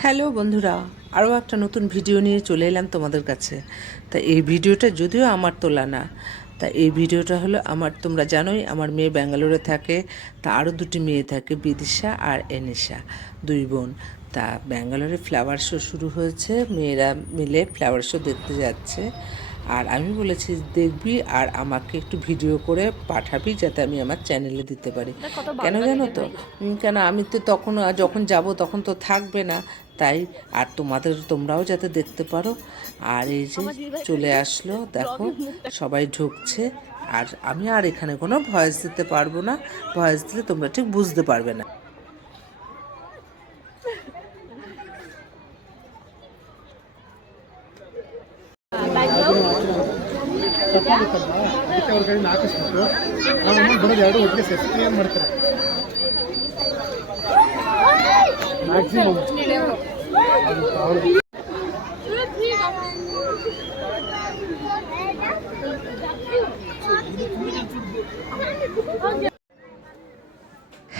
Hello বন্ধুরা, আরও একটা নতুন ভিডিও নিয়ে চলে এলাম তোমাদের কাছে। তা এই ভিডিওটা যদিও আমার তোলা না, তা এই ভিডিওটা হলো আমার, তোমরা জানোই আমার মেয়ে ব্যাঙ্গালোরে থাকে। তা আরও দুটি মেয়ে থাকে, বিদিশা আর এনিশা, দুই বোন। তা ব্যাঙ্গালোরে ফ্লাওয়ার শো শুরু হয়েছে, মেয়েরা মিলে ফ্লাওয়ার শো দেখতে যাচ্ছে। আর আমি বলেছি দেখবি আর আমাকে একটু ভিডিও করে পাঠাবি যাতে আমি আমার চ্যানেলে দিতে পারি। কেন জানো তো? কেন আমি তো তখন যখন যাব তখন তো থাকবে না, তাই। আর তোমরাও যাতে দেখতে পারো। আর এই যে চলে আসলো, দেখো সবাই ঢুকছে। আর আমি আর এখানে কোনো ভয়েস দিতে পারবো না, ভয়েস দিলে তোমরা ঠিক বুঝতে পারবে না। ಅದಕ್ಕೆ ಅವ್ರ ಕೈಯಿಂದ ಹಾಕಿಸ್ಬಿಟ್ಟು ನಾವು ಅಮೌಂಟ್ ಬರೋದು ಎರಡು ಒಟ್ಟಿಗೆ ಸೇರಿಸಿ ಕ್ಲಿಯರ್ ಮಾಡ್ತಾರೆ ಮ್ಯಾಕ್ಸಿಮಮ್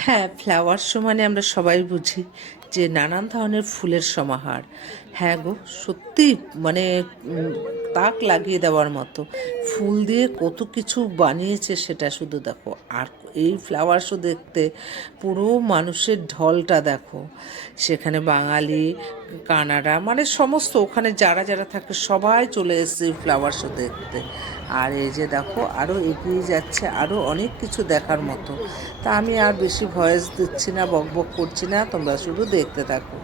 হ্যাঁ, ফ্লাওয়ার শো মানে আমরা সবাই বুঝি যে নানান ধরনের ফুলের সমাহার। হ্যাঁ গো, সত্যি মানে তাক লাগিয়ে দেওয়ার মতো ফুল দিয়ে কত কিছু বানিয়েছে সেটা শুধু দেখো। আর এই ফ্লাওয়ার শো দেখতে পুরো মানুষের ঢলটা দেখো। সেখানে বাঙালি, কানাডা, মানে সমস্ত ওখানে যারা যারা থাকে সবাই চলে এসেছে ফ্লাওয়ার শো দেখতে। আর এই যে দেখো আরও এগিয়ে যাচ্ছে, আরও অনেক কিছু দেখার মতো। তা আমি আর বেশি ভয়েস দিচ্ছি না, বক বক করছি না, তোমরা শুধু দেখতে থাকো।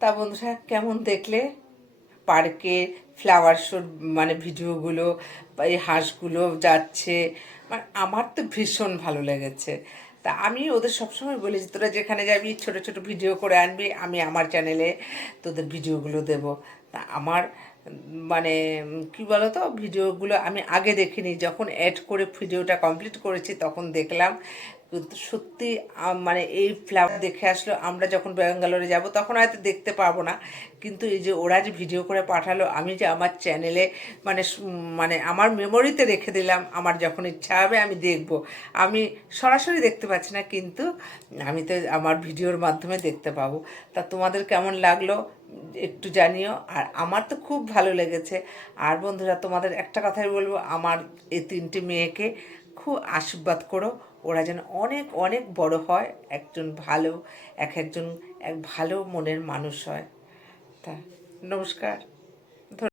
তা বন্ধুরা, কেমন দেখলে পার্কে ফ্লাওয়ার শোর মানে ভিডিওগুলো, বা এই হাঁসগুলো যাচ্ছে, মানে আমার তো ভীষণ ভালো লেগেছে। তা আমি ওদের সবসময় বলি যে তোরা যেখানে যাবি ছোট ছোট ভিডিও করে আনবি, আমি আমার চ্যানেলে তোদের ভিডিওগুলো দেব। তা আমার মানে কি বলো তো, ভিডিওগুলো আমি আগে দেখিনি, যখন অ্যাড করে ভিডিওটা কমপ্লিট করেছি তখন দেখলাম। কিন্তু সত্যি মানে এই ফ্লাওয়ার দেখে আসলো। আমরা যখন ব্যাঙ্গালোরে যাব তখন হয়তো দেখতে পারবো না, কিন্তু এই যে ওরা যে ভিডিও করে পাঠালো, আমি যে আমার চ্যানেলে মানে মানে আমার মেমোরিতে রেখে দিলাম, আমার যখন ইচ্ছা হবে আমি দেখব। আমি সরাসরি দেখতে পাচ্ছি না, কিন্তু আমি তো আমার ভিডিওর মাধ্যমে দেখতে পাবো। তা তোমাদের কেমন লাগলো একটু জানিও। আর আমার তো খুব ভালো লেগেছে। আর বন্ধুরা, তোমাদের একটা কথাই বলবো, আমার এই তিনটি মেয়েকে খুব আশীর্বাদ করো, ওরা যেন অনেক অনেক বড় হয়, একজন ভালো, এক একজন এক ভালো মনের মানুষ হয়। তা নমস্কার।